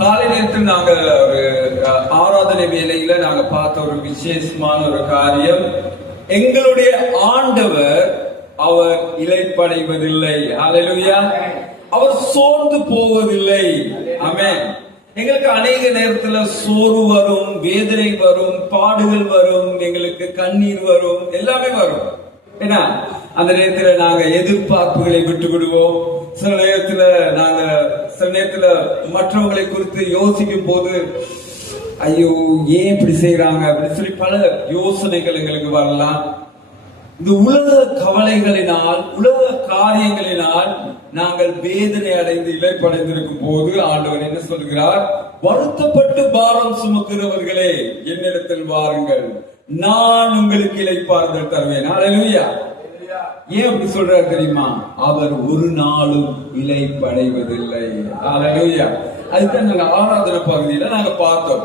காலை நேரத்தில் நாங்க ஒரு ஆராதனை வேலையில நாங்க பார்த்த ஒரு விசேஷமான ஒரு காரியம், எங்களுடைய ஆண்டவர் அவர் இளைப்படைவதில்லை. ஹல்லேலூயா. அவர் சோர்ந்து போவதில்லை. ஆமென். எங்களுக்கு அநேக நேரத்துல சோர்வு வரும், வேதனை வரும், பாடுகள் வரும், எங்களுக்கு கண்ணீர் வரும், எல்லாமே வரும். ஏன்னா அந்த நேரத்துல நாங்க எதிர்பார்ப்புகளை விட்டு விடுவோம். சில நேரத்துல மற்றவங்களை குறித்து யோசிக்கும் போது, ஐயோ ஏன் இப்படி செய்யறாங்க அப்படின்னு சொல்லி பல யோசனைகள் எங்களுக்கு வரலாம். இந்த உலக கவலைகளினால், உலக காரியங்களினால் நாங்கள் வேதனை அடைந்து இளைப்படைந்திருக்கும் போது ஆண்டவர் என்ன சொல்கிறார்? வருத்தப்பட்டு பாரம் சுமக்கிறவர்களே என்னிடத்தில் வாருங்கள், நான் உங்களுக்கு இளைப்பாறுதல் தருவேன். ஹல்லேலூயா. ஏன் அப்படி சொல்றாரு தெரியுமா? அவர் ஒரு நாளும் இளைப்படைவதில்லை. ஹல்லேலூயா. அதுதான் நாங்க ஆராதனை பகுதியில நாங்க பார்த்தோம்.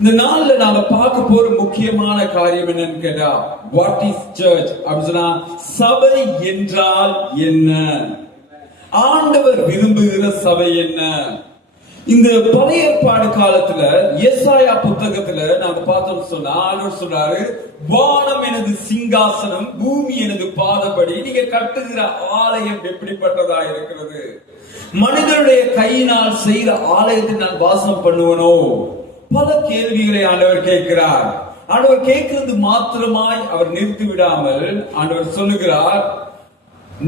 இந்த நாள்ல நாங்க பார்க்க போற முக்கியமான காரியம் என்னன்னு கேட்டா, வாட் இஸ் சர்ச் அப்படின்னா சபை என்றால் என்ன, ஆண்டவர் விரும்புகிற சபை என்ன. இந்த பழைய ஏற்பாடு காலத்துல எசாயா புத்தகத்துல நாங்க பார்த்தோம் சொன்னா, ஆண்டவர் சொல்றாரு, வானம் எனது சிங்காசனம், பூமி எனது பாதப்படி, நீங்க கட்டுகிற ஆலயம் எப்படிப்பட்டதா இருக்கிறது, மனிதனுடைய கையினால் செய்த ஆலயத்தில் நான் வாசம் பண்ணுவனோ. பல கேள்விகளை ஆண்டவர் கேட்கிறார். ஆண்டவர் கேட்கிறது மாத்திரமாய் அவர் நிறுத்தி விடாமல் ஆண்டவர் சொல்லுகிறார்,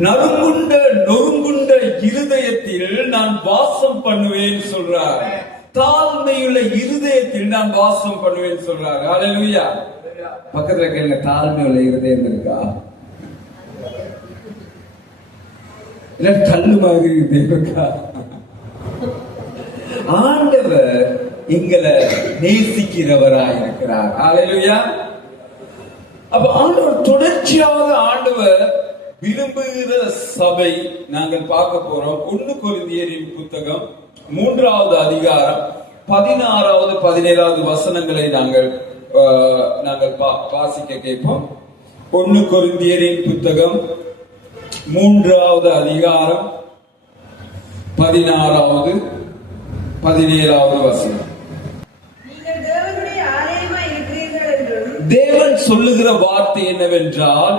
நொறுங்குண்ட இருதயத்தில் நான் வாசம் பண்ணுவேன் சொல்றார். தாழ்மையுள்ள இருதயத்தில் நான் வாசம் பண்ணுவேன் சொல்றார். ஹல்லேலூயா. பக்கத்துல கேளுங்க, தாழ்மையுள்ள இருதயம் இருக்கா? இல்ல கல்லு மாதிரி இருதயம் இருக்கா? ஆண்டவர் எங்களை நேசிக்கிறவராய் இருக்கிறார். ஹல்லேலூயா. அப்ப ஆண்டவர் தொடர்ச்சியாக ஆண்டவர் விரும்புகிற சபை நாங்கள் பார்க்க போறோம். 1 கொரிந்தியரின் புத்தகம் 3வது அதிகாரம் 16வது 17வது வசனங்களை நாங்கள் வாசிக்க கேட்போம். 1 கொரிந்தியரின் புத்தகம் 3வது அதிகாரம் 16வது 17வது வசனம். தேவன் சொல்லுகிற வார்த்தை என்னவென்றால்,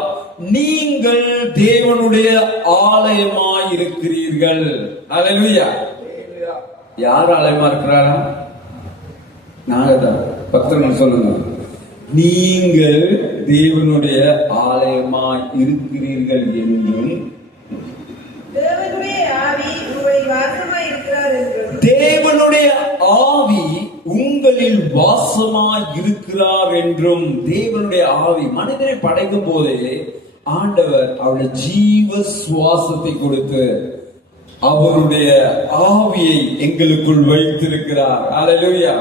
நீங்கள் தேவனுடைய ஆலயமாய் இருக்கிறீர்கள். ஹல்லேலூயா. யார் ஆலயமா இருக்கிறாரா? நாங்க தான். பக்தர்கள் சொல்லுங்க, நீங்கள் தேவனுடைய ஆலயமாய் இருக்கிறீர்கள் என்றும் தேவனுடைய ஆவி உங்களில் வாசமாய் இருக்கிறார் என்றும். தேவனுடைய ஆவி மனிதனை படைக்கும் போதே ஆண்டவர் அவருடைய ஜீவ சுவாசத்தை கொடுத்து அவருடைய ஆவியை எங்களுக்குள் வைத்திருக்கிறார். ஹல்லேலூயா.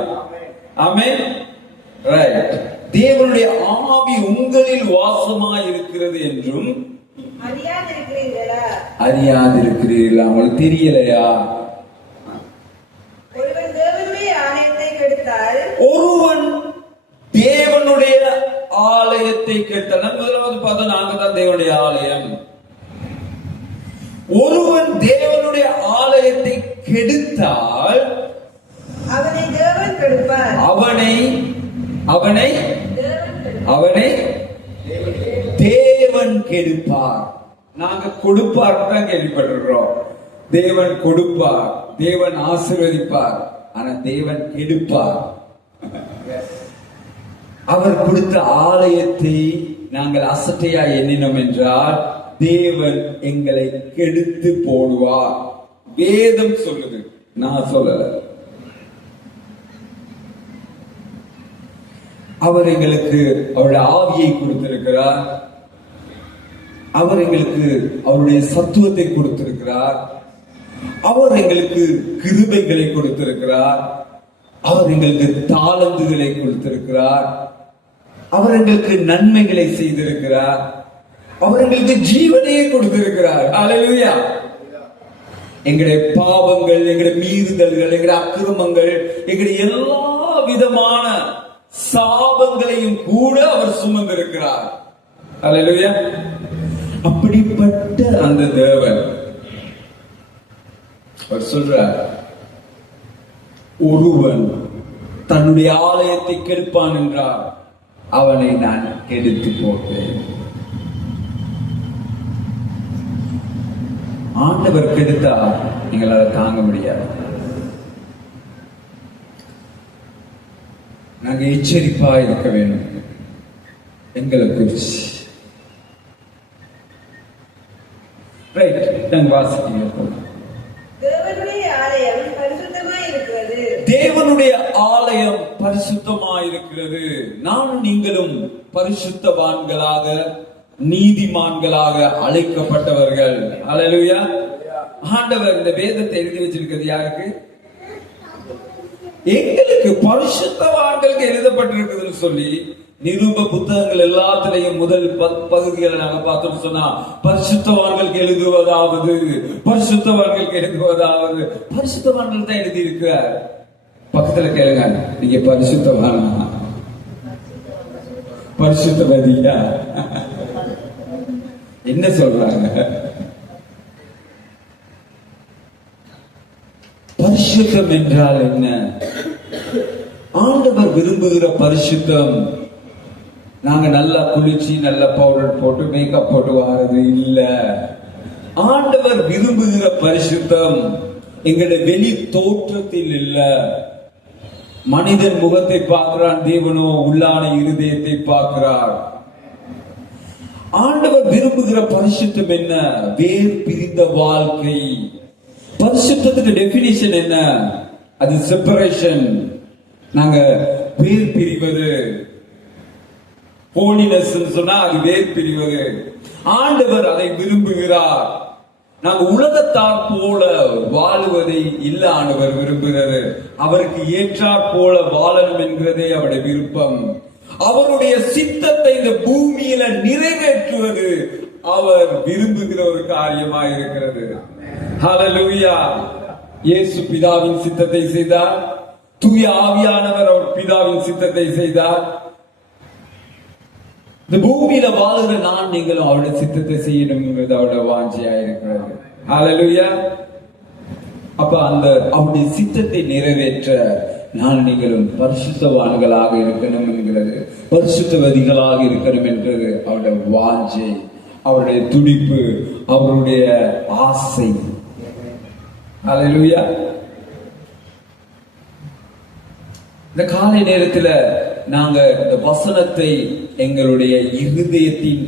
ஆமென். ரைட். தேவனுடைய ஆவி உங்களில் வாசமாய் இருக்கிறது என்றும் அறியாதிருக்கிறீர்களா? உங்களுக்கு தெரியலையா? ஒருவன் தேவனுடைய ஆலயத்தை கெடுத்தால், முதலாவது பார்த்தா நாங்க தான் தேவனுடைய ஆலயம். ஒருவன் தேவனுடைய ஆலயத்தை கெடுத்தால் அவனை தேவன் கெடுப்பார். அவனை தேவன் கெடுப்பார். நாங்க கொடுப்பார் தான் கேள்விப்பட்டிருக்கிறோம். தேவன் கொடுப்பார், தேவன் ஆசீர்வதிப்பார், ஆனா தேவன் கெடுப்பார். அவர் கொடுத்த ஆலயத்தை நாங்கள் அசட்டையா எண்ணினோம் என்றால் தேவன் எங்களை கெடுத்து போடுவார். வேதம் சொல்லுது, நான் சொல்லல. அவர் எங்களுக்கு அவருடைய ஆவியை கொடுத்திருக்கிறார். அவர் எங்களுக்கு அவருடைய சத்துவத்தை கொடுத்திருக்கிறார். அவர் எங்களுக்கு கிருபைகளை கொடுத்திருக்கிறார். அவர் எங்களுக்கு தாளந்துகளை கொடுத்திருக்கிறார். அவர் எங்களுக்கு நன்மைகளை செய்திருக்கிறார். அவர் எங்களுக்கு ஜீவனையே கொடுத்திருக்கிறார். ஹல்லேலூயா. எங்களுடைய பாவங்கள், எங்களுடைய மீறுதல்கள், எங்களுடைய அக்கிரமங்கள், எங்களுடைய எல்லா விதமான சாபங்களையும் கூட அவர் சுமந்திருக்கிறார். ஹல்லேலூயா. அப்படிப்பட்ட அந்த தேவன் அவர் சொல்றார், ஒருவன் தன்னுடைய ஆலயத்தை கெடுப்பான் என்றார், அவனை நான் கெடுத்து போட்டேன். ஆண்டவர் கெடுத்தா நீங்கள் அதை தாங்க முடியாது. நாங்க எச்சரிப்பா இருக்க வேண்டும் எங்களை குறிச்சு. தேவனுடைய ஆலயம் பரிசுத்தமாய் இருக்கிறது. நானும் நீங்களும் பரிசுத்தவான்களாக, நீதிமான்களாக அழைக்கப்பட்டவர்கள். அல்லேலூயா. ஆண்டவர் இந்த வேதத்தை எழுதி வச்சிருக்கிறது யாருக்கு? எங்களுக்கு பரிசுத்தவான்களுக்கு எழுதப்பட்டிருக்குதுன்னு சொல்லி நிருப புத்தகங்கள் எல்லாத்திலையும் முதல் பகுதிகளை நாங்க பார்த்தோம் சொன்னா, பரிசுத்தவான்களுக்கு எழுதுவதாவது, பரிசுத்தவான்களுக்கு எழுதுவதாவது, பரிசுத்தவான்கள் தான் எழுதி இருக்கிறார். பக்கத்துல கேளுங்க, நீங்க பரிசுத்தவானா, பரிசுத்தவதியா? என்ன சொல்றாங்க? பரிசுத்தம் என்றால் என்ன? ஆண்டவர் விரும்புகிற பரிசுத்தம் நாங்க நல்லா குளிச்சு நல்ல பவுடர் போட்டு மேக்கப் போட்டு வாரது இல்ல. ஆண்டவர் விரும்புகிற பரிசுத்தம் எங்களுடைய வெளி தோற்றத்தில் இல்ல. மனிதன் முகத்தை பார்க்கிறான், தேவனோ உள்ளான இருதயத்தை பார்க்கிறார். ஆண்டவர் விரும்புகிற பரிசுத்தம் என்ன? வேர் பிரிந்த வாழ்க்கை. பரிசுத்தத்துக்கு டெபினிஷன் என்ன? அது செப்பரேஷன். நாங்க வேர் பிரிவது. ஹோலினஸ் சொன்னா அது வேர் பிரிவது. ஆண்டவர் அதை விரும்புகிறார். நாங்க உலகத்தார் போல வாழுவதை இல்ல ஆண்டவர் விரும்புகிறது. அவருக்கு ஏற்றாற் போல வாழணும் என்கிறதே அவருடைய விருப்பம். அவருடைய சித்தத்தை இந்த பூமியில நிறைவேற்றுவது அவர் விரும்புகிற ஒரு காரியமாக இருக்கிறது. ஹல்லேலூயா. இயேசு பிதாவின் சித்தத்தை செய்தார். தூய ஆவியானவர் அவர் பிதாவின் சித்தத்தை செய்தார். இந்த பூமியில வாழுகிற நான் நீங்களும் அவருடைய சித்தத்தை செய்யணும் என்பது அவருடைய வாஞ்சியா இருக்கிறது. ஹல்லேலூயா. அப்ப அந்த அவருடைய சித்தத்தை நிறைவேற்ற நான் நீங்களும் பரிசுத்தவான்களாக இருக்கணும் என்கிறது, பரிசுத்தவதிகளாக இருக்கணும் என்றது அவருடைய வாஞ்சை, அவருடைய துடிப்பு, அவருடைய ஆசை. ஹல்லேலூயா. இந்த காலை நேரத்துல நாங்க இந்த வசனத்தை எங்களுடைய இருதயத்தின்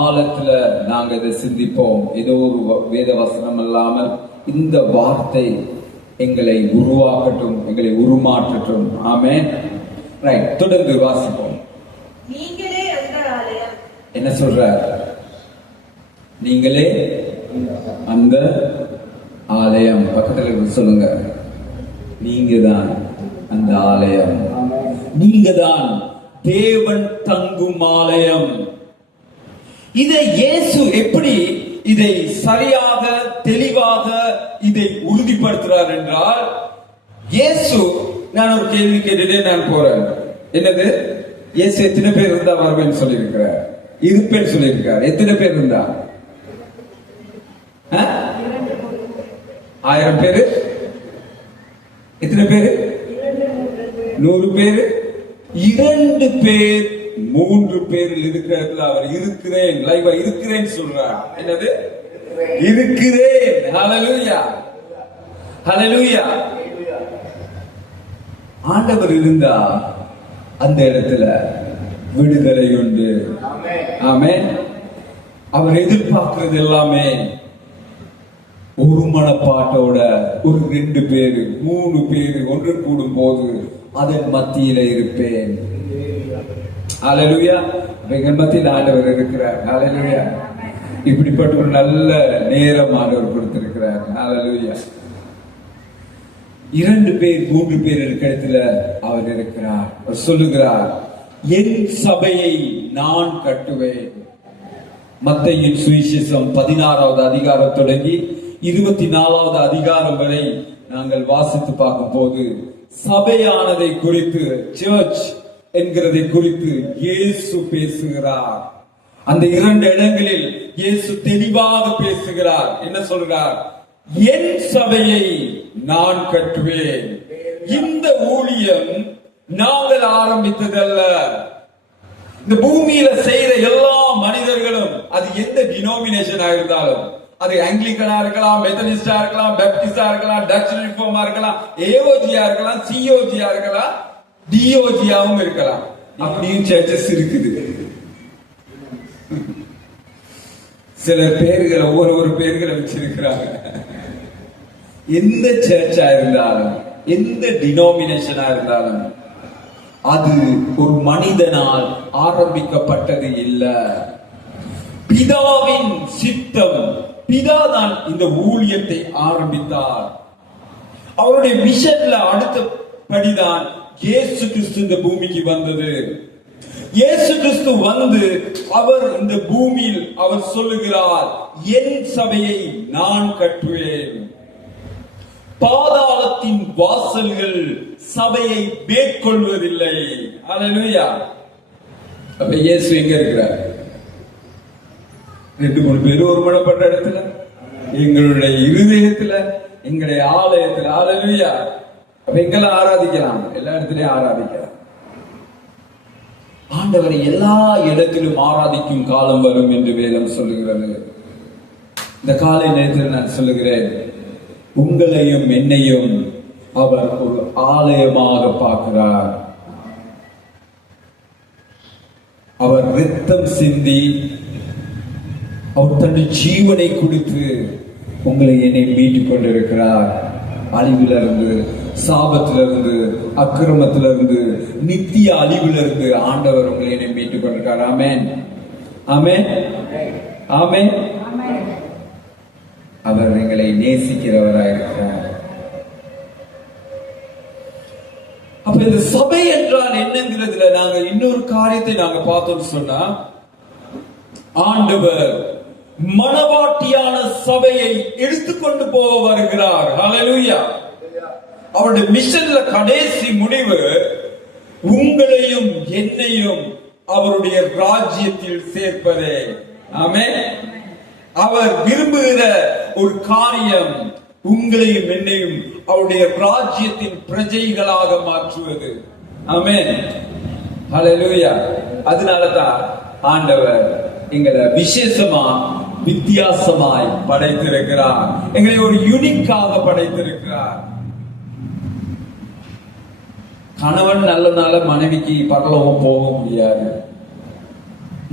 ஆழத்துல நாங்க இதை சிந்திப்போம். ஏதோ ஒரு வேத வசனம் இல்லாமல் இந்த வார்த்தை எங்களை உருவாக்கட்டும், எங்களை உருமாற்றட்டும். ஆமென். ரைட், தொடர்ந்து வாசிப்போம். நீங்களே அந்த ஆலயம். என்ன சொல்ற? நீங்களே அந்த ஆலயம். பக்கத்துல சொல்லுங்க, நீங்க தான் அந்த ஆலயம். நீங்க தான் தேவன் தங்கும் ஆலயம். இதை இயேசு எப்படி இதை சரியாக தெளிவாக இதை உறுதிப்படுத்துறார் என்றால், இயேசு, நான் ஒரு கேள்வி கேட்டுட்டே நான் போறேன். என்னது? இயேசு எத்தனை பேர் இருந்தா வருவேன்னு சொல்லி இருக்கிறார், இருப்பேன்னு சொல்லி இருக்கார். எத்தனை பேர் இருந்தா? 1000 பேரு? எத்தனை பேரு? 100 பேரு? 2 பேர் 3 பேர் இருக்கிறதுல அவர் இருக்கிறேன், லைவா இருக்கிறேன் சொல்றார். என்னது? இருக்கிறேன். ஹல்லேலூயா, ஹல்லேலூயா. ஆண்டவர் இருந்தா அந்த இடத்துல விடுதலை உண்டு. ஆமென். அவர் எதிர்பார்க்கிறது எல்லாமே ஒரு மனப்பாட்டோட, ஒரு 2 பேரு 3 பேரு ஒன்று கூடும் போது அதன் மத்தியில இருப்பேன். ஹல்லேலூயா. எங்கள் மத்தியில் ஆண்டவர் இருக்கிறார். ஹல்லேலூயா. இப்படிப்பட்ட ஒரு நல்ல நேரம் ஆண்டவர் கொடுத்திருக்கிறார். ஹல்லேலூயா. 2 பேர் 3 பேர் இருக்கிற இடத்துல அவர் இருக்கிறார். அவர் சொல்லுகிறார், என் சபையை நான் கட்டுவேன். மத்தேயின் சுவிசேஷம் 16வது அதிகாரம் தொடங்கி 24வது அதிகாரம் வரை நாங்கள் வாசித்து பார்க்கும் போது சபையானதை குறித்து, சர்ச் என்கிறதை குறித்து இயேசு பேசுகிறார். அந்த 2 இடங்களில் இயேசு தெளிவாக பேசுகிறார். என்ன சொல்கிறார்? என் சபையை நான் கட்டுவேன். இந்த ஊழியம் நாங்கள் ஆரம்பித்ததல்ல. இந்த பூமியில செய்யற எல்லா மனிதர்களும், அது எந்த டினோமினேஷனா இருந்தாலும், அது ஆங்கிலிக்கனா இருக்கலாம், மெத்தடிஸ்டா இருக்கலாம், பேப்டிஸ்டா இருக்கலாம், டச் ரிஃபார்மா இருக்கலாம், ஏஓஜியா இருக்கலாம், சிஓஜியா இருக்கலாம், டிஓஜியாவும் இருக்கலாம். அப்படியும் சர்ச்சஸ் இருக்குது. சில பேர்களை ஒவ்வொரு பேர்களை வச்சிருக்கிறாங்க. எந்த சர்ச்சா இருந்தாலும், எந்த டினோமினேஷனா இருந்தாலும், அது ஒரு மனிதனால் ஆரம்பிக்கப்பட்டது இல்ல. பிதாவின் சித்தம். பிதாதான் இந்த ஊழியத்தை ஆரம்பித்தார். அவருடைய மிஷன்ல அடுத்தபடிதான் இயேசு கிறிஸ்து இந்த பூமிக்கு வந்தது. இயேசு கிறிஸ்து வந்து அவர் இந்த பூமியில் அவர் சொல்லுகிறார், என் சபையை நான் கட்டுவேன், பாதாளத்தின் வாசல்கள் சபையை மேற்கொள்வதில்லை. அல்லேலூயா. அப்ப இயேசு எங்க இருக்கிறார்? 2-3 பேர் ஒருமனப்பட்ட இடத்துல, எங்களுடைய இருதயத்துல, எங்களுடைய ஆலயத்துல. அல்லேலூயா. அப்ப எங்கெல்லாம் ஆராதிக்கலாம்? எல்லா இடத்துலயும் ஆராதிக்கலாம். ஆண்டவரை எல்லா இடத்திலும் ஆராதிக்கும் காலம் வரும் என்று வேதம் சொல்லுகிறது. இந்த காலை நேரத்தில் நான் சொல்லுகிறேன், உங்களையும் என்னையும் அவர் ஒரு ஆலயமாக பார்க்கிறார். அவர் இரத்தம் சிந்தி, அவர் தன்னுடைய ஜீவனை கொடுத்து உங்களை என்னை மீட்டுக் கொண்டிருக்கிறார். அழிவிலிருந்து, சாபத்திலிருந்து, அக்கிரமத்திலிருந்து, நித்திய அழிவிலிருந்து ஆண்டவர் உங்களை என்னை மீட்டுக் கொண்டிருக்கிறார். ஆமென், ஆமென், ஆமென். அவர் எங்களை நேசிக்கிறவராயிருக்கிறார். அப்ப இந்த சபை என்றால் என்னங்கிறதுல நாங்க இன்னொரு காரியத்தை நாங்க பார்த்தோம்னு சொன்னா, ஆண்டவர் மணவாட்டியான சபையை எடுத்துக்கொண்டு போக வருகிறார். ஹல்லேலூயா. அவருடைய மிஷன்ல கடைசி முடிவு உங்களையும் என்னையும் அவருடைய ராஜ்யத்தில் சேர்ப்பதே. ஆமென். அவர் விரும்புகிற ஒரு காரியம் உங்களையும் என்னையும் அவருடைய ராஜ்யத்தின் பிரஜைகளாக மாற்றுவது. ஆமென். ஹல்லேலூயா. அதனாலதான் ஆண்டவர் எங்களை விசேஷமா, வித்தியாசமாய் படைத்திருக்கிறார். எங்களை ஒரு யூனிக்காக படைத்திருக்கிறார். கணவன் நல்லனால மனைவிக்கு பரலோகம் போக முடியாது.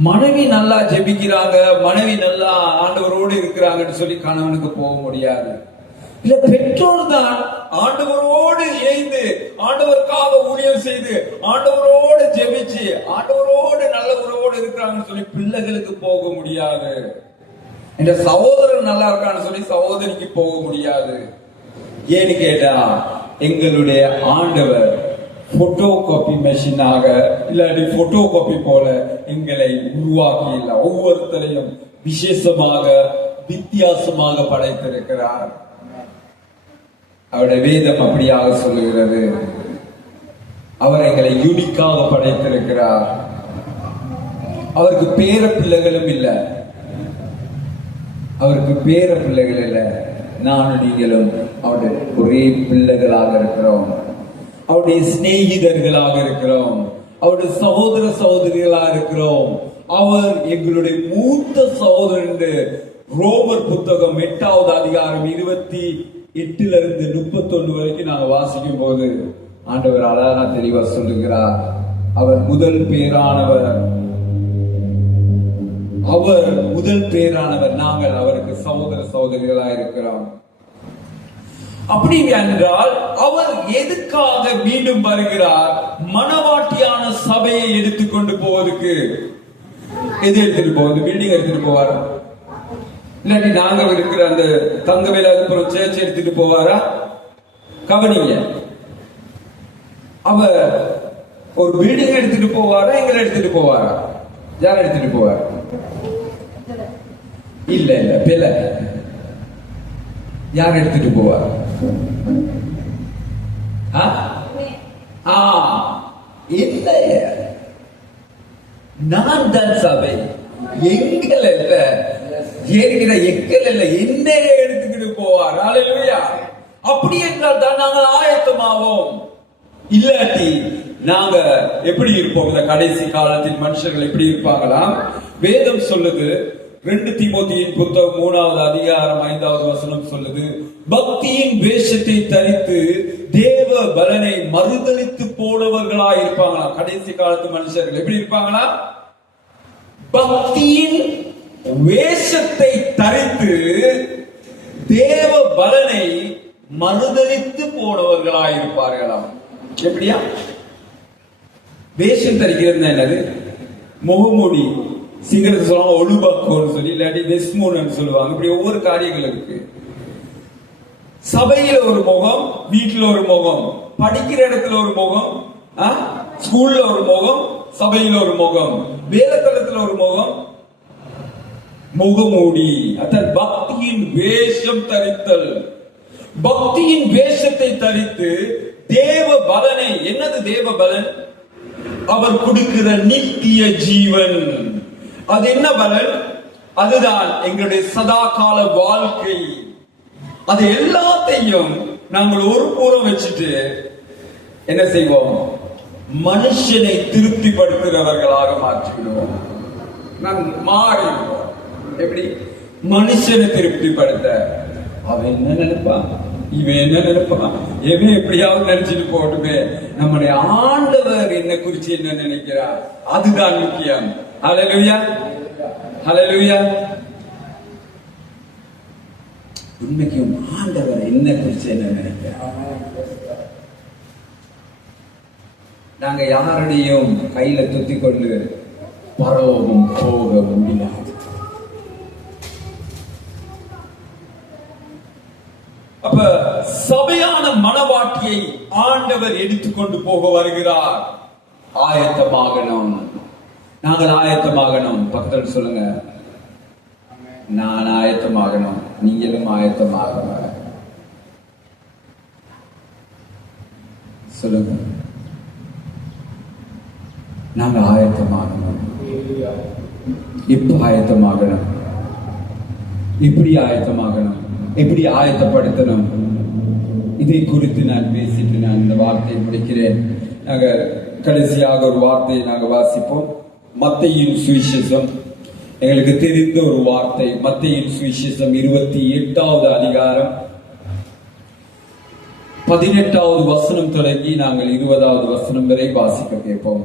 மனைவி நல்லா ஜெபிக்கிறாங்க, மனைவி நல்லா ஆண்டவரோடு இருக்கிறாங்கன்னு சொல்லி கணவனுக்கு போக முடியாது. இல்ல, பெற்றோர் தான் ஆண்டவரோடு இணைந்து, ஆண்டவருக்காக ஊழியம் செய்து, ஆண்டவரோடு ஜெபிச்சு, ஆண்டவரோடு நல்ல உறவோடு இருக்கிறாங்கன்னு சொல்லி பிள்ளைகளுக்கு போக முடியாது. இந்த சகோதரன் நல்லா இருக்கான்னு சொல்லி சகோதரிக்கு போக முடியாது. ஏன்னு கேட்டா, எங்களுடைய ஆண்டவர் போட்டோ காப்பி மெஷினாக இல்லாட்டி போட்டோ காப்பி போல எங்களை உருவாக்கி இல்ல, ஒவ்வொருத்தரையும் விசேஷமாக, வித்தியாசமாக படைத்திருக்கிறார். அவருடைய வேதம் அப்படியாக சொல்லுகிறது. அவர் எங்களை யூனிக்காக படைத்திருக்கிறார். அவருக்கு பேர பிள்ளைகளும் இல்ல, அவருக்கு பேர பிள்ளைகள் இல்ல. நானும் நீங்களும் அவருடைய ஒரே பிள்ளைகளாக இருக்கிறோம். அவருடைய சிநேகிதர்களாக இருக்கிறோம். அவருடைய சகோதர சகோதரிகளாக இருக்கிறோம். அவர் எங்களுடைய மூத்த சகோதரன். ரோமர் புத்தகம் 8வது அதிகாரம் 28 31 வரைக்கும் நாங்க வாசிக்கும் போது ஆண்டவர் அழகா தெளிவா சொல்லுகிறார். அவர் முதல் பேரானவர், அவர் முதல் பேரானவர், நாங்கள் அவருக்கு சகோதர சகோதரிகளாக இருக்கிறோம். அப்படி என்றால் அவர் எதுக்காக மீண்டும் வருகிறார்? மணவாட்டியான சபையை எடுத்துக்கொண்டு போவதுக்கு. எது எடுத்துட்டு போவது? பில்டிங் எடுத்துட்டு போவாரா? இல்லாட்டி நாங்க இருக்கிற அந்த தங்க வேலாதிபுரம் சேர்ச்சி எடுத்துட்டு போவாரா? கவனிங்க, அவர் ஒரு பில்டிங் எடுத்துட்டு போவாரா, எங்களை எடுத்துட்டு போவாரா? யார் எடுத்துட்டு போவார்? இல்ல இல்ல, பிள்ளை யார் எடுத்துட்டு போவார்? இல்ல, நான் தான் சபை. எங்கள் அல்ல, ஏற்கிற எங்கள் அல்ல, என்னையே எடுத்துக்கிட்டு போவார். அல்லேலூயா. அப்படி என்றால் தான் நாங்கள் ஆயத்தம் ஆயத்தமாவோம். இல்லாட்டி நாங்க எப்படி இருப்போம்? இந்த கடைசி காலத்தின் மனுஷர்கள் எப்படி இருப்பாங்களா? வேதம் சொல்லுது, 2 தீமோத்தேயுவின் புத்தகம் 3வது அதிகாரம் 5வது வசனம் சொல்லுது, பக்தியின் வேஷத்தை தரித்து தேவ பலனை மறுதலித்து போனவர்களா இருப்பாங்களா? கடைசி காலத்து மனுஷர்கள் எப்படி இருப்பாங்களா? பக்தியின் வேஷத்தை தரித்து தேவ பலனை மறுதலித்து போனவர்களா இருப்பார்களாம். எப்படியா? வேஷம் தரிக்கிறது என்னது? முகமூடி, சிங்கரத்தை சொல்லுவாங்க ஒழுபக்கோன்னு சொல்லி, இல்லாட்டி வெஸ்மூன்னு சொல்லுவாங்க. இப்படி ஒவ்வொரு காரியங்கள் இருக்கு. சபையில ஒரு முகம், வீட்டுல ஒரு முகம், படிக்கிற இடத்துல ஒரு முகம், ஸ்கூல்ல ஒரு முகம், சபையில ஒரு முகம், வேலைத்தளத்துல ஒரு முகம், முகமூடி. அதான் பக்தியின் வேஷம் தரித்தல். பக்தியின் வேஷத்தை தரித்து தேவ பலனை, என்னது தேவ பலன்? அவர் கொடுக்கிற நித்திய ஜீவன். அது என்ன பலன்? அதுதான் எங்களுடைய சதா கால வாழ்க்கை. அது எல்லாத்தையும் நாங்கள் ஒரு புறம் வச்சுட்டு என்ன செய்வோம்? மனுஷனை திருப்திப்படுத்துகிறவர்களாக மாற்றிவிடுவோம். நான் மாறிடுவோம். எப்படி? மனுஷனை திருப்திப்படுத்த அவன் என்ன நினைப்பான், இவன் என்ன நினைப்பான், எவன் எப்படியாவது நினைச்சிட்டு போட்டுமே, நம்முடைய ஆண்டவர் என்ன குறிச்சு என்ன நினைக்கிறார், அதுதான் முக்கியம். ஹல்லேலூயா, ஹல்லேலூயா. உண்மைக்கும் ஆண்டவர் என்ன குறிச்சு என்ன நினைக்கிறார். நாங்க யாருடையும் கையில துத்தி கொண்டு பரலோகம் போக முடியாது. அப்ப சபையான மனவாட்டியை ஆண்டவர் எடுத்துக்கொண்டு போக வருகிறார். ஆயத்தமாகணும். நாங்கள் ஆயத்தமாகணும். பக்கத்தில் சொல்லுங்க, நான் ஆயத்தமாகணும், நீங்களும் ஆயத்தமாக சொல்லுங்க. நாங்க ஆயத்தமாகணும். இப்ப ஆயத்தமாகணும். இப்படி ஆயத்தமாகணும். எப்படி ஆயத்தப்படுத்தணும்? இதை குறித்து நான் பேசிட்டு நான் இந்த வார்த்தையை முடிக்கிறேன். நாங்க கடைசியாக ஒரு வார்த்தையை நாங்க வாசிப்போம். மத்தேயுவின் சுவிசேஷம், எங்களுக்கு தெரிந்த ஒரு வார்த்தை. மத்தேயுவின் சுவிசேஷம் 28வது அதிகாரம் 18வது வசனம் தொடங்கி நாங்கள் 20வது வசனம் வரை வாசிக்க கேட்போம்.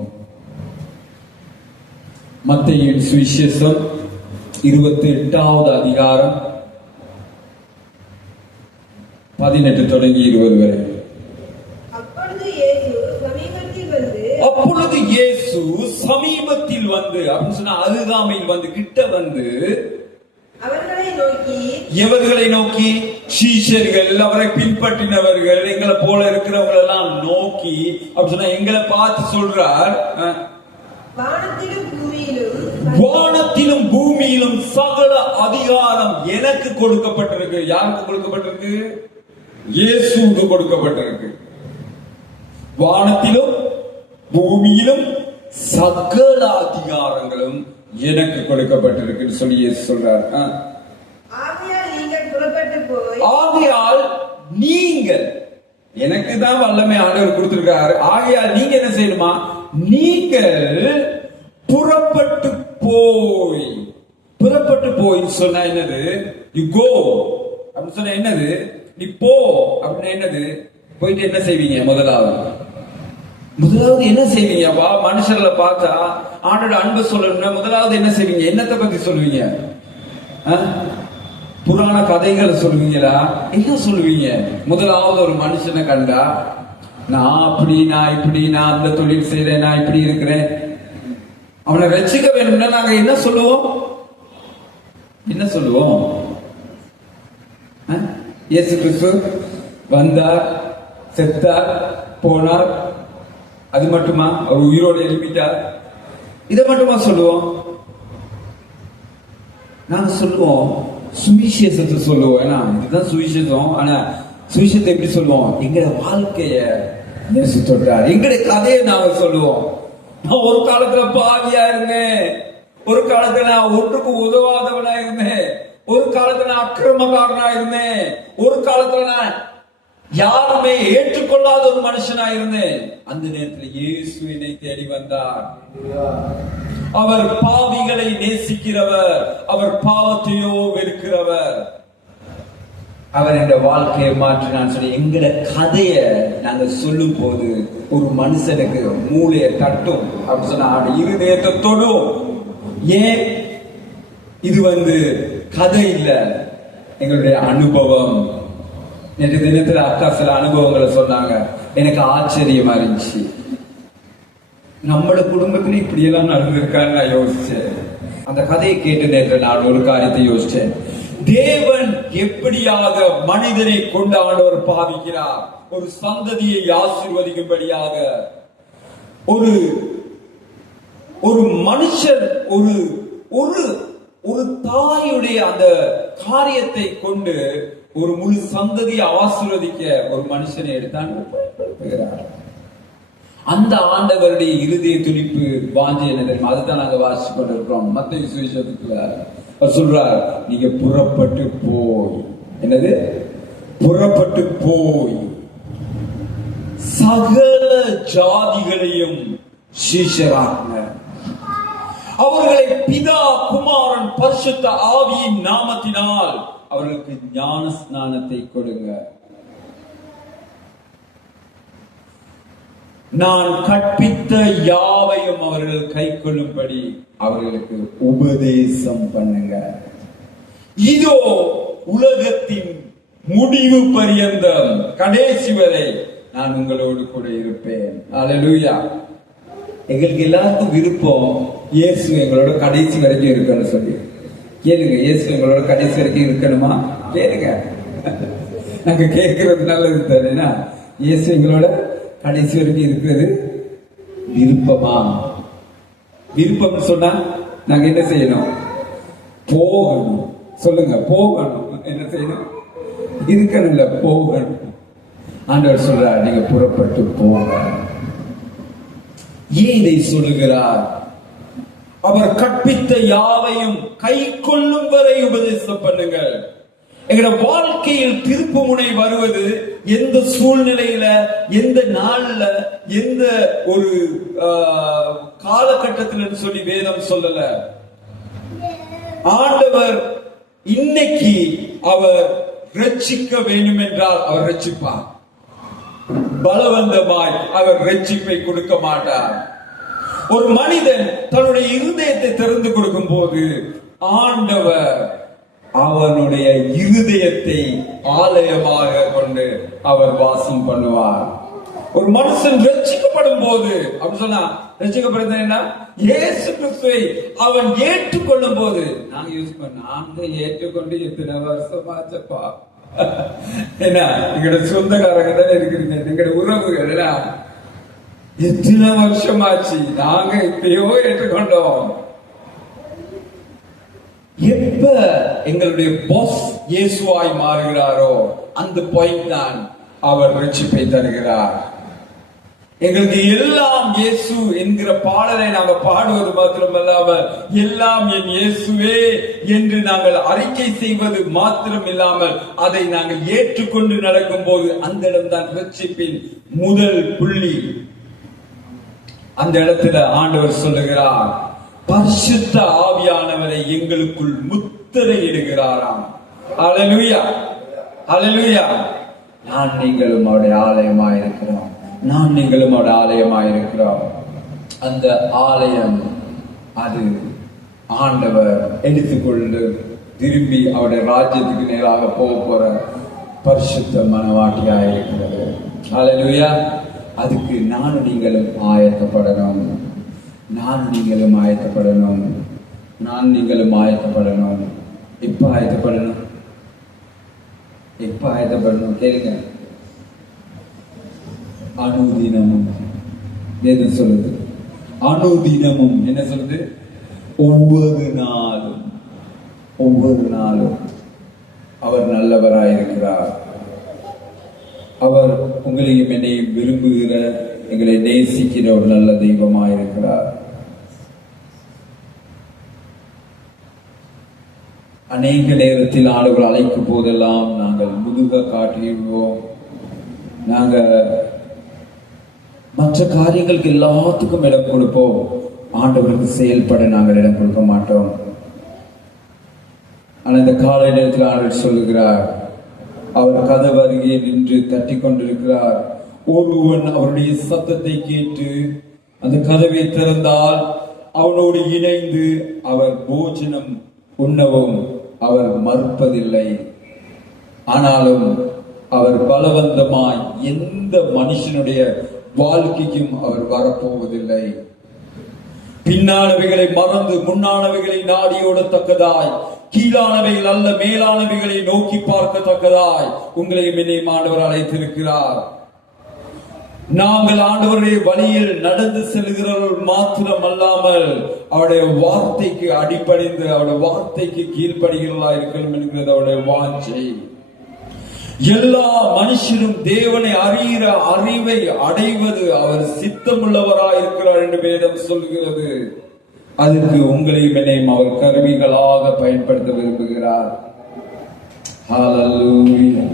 மத்தேயுவின் சுவிசேஷம் 28வது அதிகாரம் 18 தொடங்கி 20 வரை. அப்பொழுது இயேசு சமீபத்தில் வந்து, அப்படின்னு சொன்னா அருகாமையில் வந்து, கிட்ட வந்து எவர்களை நோக்கி? சீஷர்கள், அவரை பின்பற்றினவர்கள், எங்களை போல இருக்கிறவங்க எல்லாம் நோக்கி, அப்படின்னு சொன்னா எங்களை பார்த்து சொல்றார், வானத்திலும் பூமியிலும் சகல அதிகாரம் எனக்கு கொடுக்கப்பட்டிருக்கு. யாருக்கு கொடுக்கப்பட்டிருக்கு? இயேசுவுக்கு கொடுக்கப்பட்டிருக்கு. வானத்திலும் பூமியிலும் சகல அதிகாரங்களும் எனக்கு கொடுக்கப்பட்டிருக்கு சொல்லி இயேசு சொல்றார். ஆகையால் நீங்கள், எனக்கு தான் வல்லமை ஆண்டவர் கொடுத்திருக்காரு. ஆகையால் நீங்க என்ன செய்யணுமா? நீங்கள் புறப்பட்டு போய். புறப்பட்டு போய் சொன்னா என்னது? யூ கோ அப்படின்னு சொன்னா என்னது? நீ போ அப்படின்னா என்னது? போயிட்டு என்ன செய்வீங்க? முதலாவது என்ன செய்வீங்க? வா, மனுஷர்களை பார்த்தா ஆண்டோட அன்பு சொல்லணும்னா முதலாவது என்ன செய்வீங்க? என்னத்தை பத்தி சொல்லுவீங்க? புராண கதைகளை சொல்லுவீங்களா? என்ன சொல்லுவீங்க? முதலாவது ஒரு மனுஷனை கண்டா, நான் அப்படி, நான் இப்படி, நான் அந்த தொழில் செய்றேன், நான் இப்படி இருக்கிறேன், அவனை ரட்சிக்க வேணும்னா நாங்க என்ன சொல்லுவோம்? என்ன சொல்லுவோம்? இயேசு கிறிஸ்து வந்தார், செத்தார், போனார், அது மட்டுமா? அவர் உயிரோடு எழுப்பிட்டார், இதை மட்டுமா சொல்லுவோம்? நாங்க சொல்லுவோம் சுவிசேஷத்தை சொல்லுவோம். ஏன்னா இதுதான் சுவிசேஷம். ஆனா சுவிசேஷத்தை எப்படி சொல்லுவோம்? எங்கட வாழ்க்கைய இயேசு தொட்டார். எங்களுடைய கதையை நாங்க சொல்லுவோம். நான் ஒரு காலத்துல பாவியா இருந்தேன், ஒரு காலத்துல நான் ஒன்றுக்கு உதவாதவனா இருந்தேன், ஒரு காலத்துல நான் அக்கிரமக்காரனா இருந்தேன், ஒரு காலத்துல நான் யாருமே ஏற்றுக்கொள்ளாத ஒரு மனுஷனா இருந்தேன். அந்த நேரத்தில் இயேசு என்னை தேடி வந்தார். அவர் பாவிகளை நேசிக்கிறவர், அவர் பாவத்தையோ வெறுக்கிறவர். அவர் என்ற வாழ்க்கையை மாற்றினான்னு சொல்லி எங்கட கதைய நாங்க சொல்லும் போது ஒரு மனுஷனுக்கு மூளையை தட்டும் அப்படின்னு சொன்னா இருதயத்தை தொடும். ஏன் இது கதை இல்ல, எங்களுடைய அனுபவம். நேற்று தினத்துல அக்கா சில அனுபவங்களை சொன்னாங்க, எனக்கு ஆச்சரியமா இருந்துச்சு. நம்மளோட குடும்பத்துல இப்படி எல்லாம் நடந்திருக்கான்னு நான் யோசிச்சேன். அந்த கதையை கேட்டு நேற்று நான் ஒரு காரியத்தை யோசிச்சேன். தேவன் எப்படியாக மனிதனை கொண்டு ஆண்டவர் பாவிக்கிறார், ஒரு சந்ததியை ஆசீர்வதிக்கும்படியாக. ஒரு மனுஷன் ஒரு தாயுடைய அந்த காரியத்தை கொண்டு ஒரு முழு சந்ததியை ஆசீர்வதிக்க ஒரு மனுஷனை எடுத்தான் பயன்படுத்துகிறார். அந்த ஆண்டவருடைய இருதய துடிப்பு வாஞ்சை என்ன தெரியுமா? அதுதான் நாங்க வாசிச்சு கொண்டிருக்கிறோம். மத்தேயு சுவிசேஷத்துல அவர் சொல்றார், நீங்க புறப்பட்டு போய், என்னது புறப்பட்டு போய் சகல ஜாதிகளையும் சீஷராக அவர்களை பிதா குமாரன் பரிசுத்த ஆவியின் நாமத்தினால் அவர்களுக்கு ஞான ஸ்நானத்தை கொடுங்க. நான் கற்பித்த யாவையும் அவர்கள் கை கொள்ளும்படி அவர்களுக்கு உபதேசம் பண்ணுங்க. இதோ உலகத்தின் முடிவு பரியந்தம், கடைசி வரை நான் உங்களோடு கூட இருப்பேன். அல்லேலூயா. எங்களுக்கு எல்லாருக்கும் விருப்பம் இயேசு எங்களோட கடைசி வரைக்கும் இருக்கணும்னு சொல்லி. கேளுங்க, இயேசு எங்களோட கடைசி வரைக்கும் இருக்கணுமா? கேளுங்க, நாங்க கேட்கறது நல்லது தானே. இயேசு எங்களோட கடைசி வரைக்கும் இருக்கிறது விருப்பமா? விருப்பம் சொன்னா நாங்க என்ன செய்யணும்? போகணும். சொல்லுங்க, போகணும். என்ன செய்யணும்? இருக்கணும் இல்ல, போகணும். ஆண்டவர் சொல்றார், நீங்க புறப்பட்டு போங்க. ஏன் இதை சொல்லுகிறார்? அவர் கற்பித்த யாவையும் கை கொள்ளும் வரை உபதேசம் பண்ணுங்கள். எங்களோட வாழ்க்கையில் திருப்பு முனை வருவது எந்த சூழ்நிலையில, எந்த நாள்ல, எந்த ஒரு காலகட்டத்தில் சொல்லி வேதம் சொல்லல. ஆண்டவர் இன்னைக்கு அவர் ரட்சிக்க வேண்டும் என்றால் அவர் ரட்சிப்பார். பலவந்தமாய் அவர் ரட்சிப்பை கொடுக்க மாட்டார். ஒரு மனிதன் தன்னுடைய இருதயத்தை திறந்து கொடுக்கும் போது ஆண்டவர் அவனுடைய இருதயத்தை ஆலயமாக கொண்டு அவர் வாசம் பண்ணுவார். ஒரு மனுஷன் ரட்சிக்கப்படும் போது அப்படி சொன்னா, ரட்சிக்கப்படுறது என்ன? இயேசு கிறிஸ்துவை அவன் ஏற்றுக்கொள்ளும் போது, நாங்க யூஸ் பண்ண நாங்க ஏற்றுக்கொண்டு எத்தனை வருஷமாச்சப்பா, என்ன எங்களோட சொந்தக்காரங்க தானே இருக்கிறீங்க, எங்களோட உறவுகள் எத்தனை வருஷமாச்சு, நாங்க இப்பயோ ஏற்றுக்கொண்டோம். எப்ப எங்களுடைய பாஸ் இயேசுவாய் மாறுகிறாரோ அந்த பாயிண்ட் தான் அவர் ரட்சிப்பை தருகிறார். எங்களுக்கு எல்லாம் இயேசு என்கிற பாடலை நாங்கள் பாடுவது மாத்திரமல்லாமல், எல்லாம் என் இயேசுவே என்று நாங்கள் அறிக்கை செய்வது மாத்திரம் இல்லாமல் அதை நாங்கள் ஏற்றுக்கொண்டு நடக்கும் போது அந்த இடம்தான் ரட்சிப்பின் முதல் புள்ளி. அந்த இடத்துல ஆண்டவர் சொல்லுகிறார், பரிசுத்த ஆவியானவரை எங்களுக்குள் முத்திரையிடுகிறாராம். அல்லேலூயா, அல்லேலூயா. நான் நீங்களும் அவருடைய ஆலயமாயிருக்கிறோம், நான் நீங்களும் அவருடைய ஆலயமாயிருக்கிறோம். அந்த ஆலயம் அது ஆண்டவர் எடுத்துக்கொண்டு திரும்பி அவருடைய ராஜ்யத்துக்கு நேராக போக போற பரிசுத்த மனவாட்டியாயிருக்கிறது. அல்லேலூயா. அதுக்கு நானும் நீங்களும் ஆயத்தப்படணும், நான் நீங்களும் ஆயத்தப்படணும், நான் நீங்களும் ஆயத்தப்படணும். எப்ப ஆயத்தப்படணும்? எப்ப ஆயத்தப்படணும்? கேளுங்க. அனுதினமும் வேதம் சொல்லுது, அனுதினமும் என்ன சொல்லுது? ஒவ்வொரு நாளும், ஒவ்வொரு நாளும் அவர் நல்லவராயிருக்கிறார். அவர் உங்களையும் என்னையும் விரும்புகிற, எங்களை நேசிக்கிற ஒரு நல்ல தெய்வமாயிருக்கிறார். அநேக நேரத்தில் ஆளுகள் அழைக்கும் போதெல்லாம் நாங்கள் முதுக காட்டிடுவோம், நாங்க மற்ற காரியங்களுக்கு எல்லாத்துக்கும் இடம் கொடுப்போம், ஆண்டவருக்கு செயல்பட நாங்கள் இடம் கொடுக்க மாட்டோம். ஆனா இந்த காலை நேரத்தில் ஆண்டவர் சொல்லுகிறார், அவர் கதவு அருகே நின்று தட்டி கொண்டிருக்கிறார். ஒருவன் அவருடைய சத்தத்தை கேட்டு அந்த கதவை திறந்தால் அவனோடு இணைந்து அவர் போஜனம் உண்ணவும் அவர் மறுப்பதில்லை. ஆனாலும் அவர் பலவந்தமாய் எந்த மனுஷனுடைய வாழ்க்கைக்கும் அவர் வரப்போவதில்லை. பின்னானவைகளை மறந்து முன்னானவைகளை நாடியோடத்தக்கதாய், கீழானவைகள் அல்ல மேலானவைகளை நோக்கி பார்க்கத்தக்கதாய் உங்களை என்னையும் ஆண்டவர் அழைத்திருக்கிறார். நாங்கள் ஆண்டவருடைய வழியில் நடந்து செல்கிறவர்கள் மாத்திரம் அல்லாமல் அவருடைய வார்த்தைக்கு அடிப்படைந்து அவருடைய வார்த்தைக்கு கீழ்ப்படுகிறதா இருக்கணும் என்கிறது அவருடைய வாஞ்சை. எல்லா மனுஷனும் தேவனை அறிகிற அறிவை அடைவது அவர் சித்தமுள்ளவராய் இருக்கிறார் என்று வேதம் சொல்கிறது. அதற்கு உங்களையும் என்னையும் அவர் கருவிகளாக பயன்படுத்த விரும்புகிறார். ஹல்லேலூயா.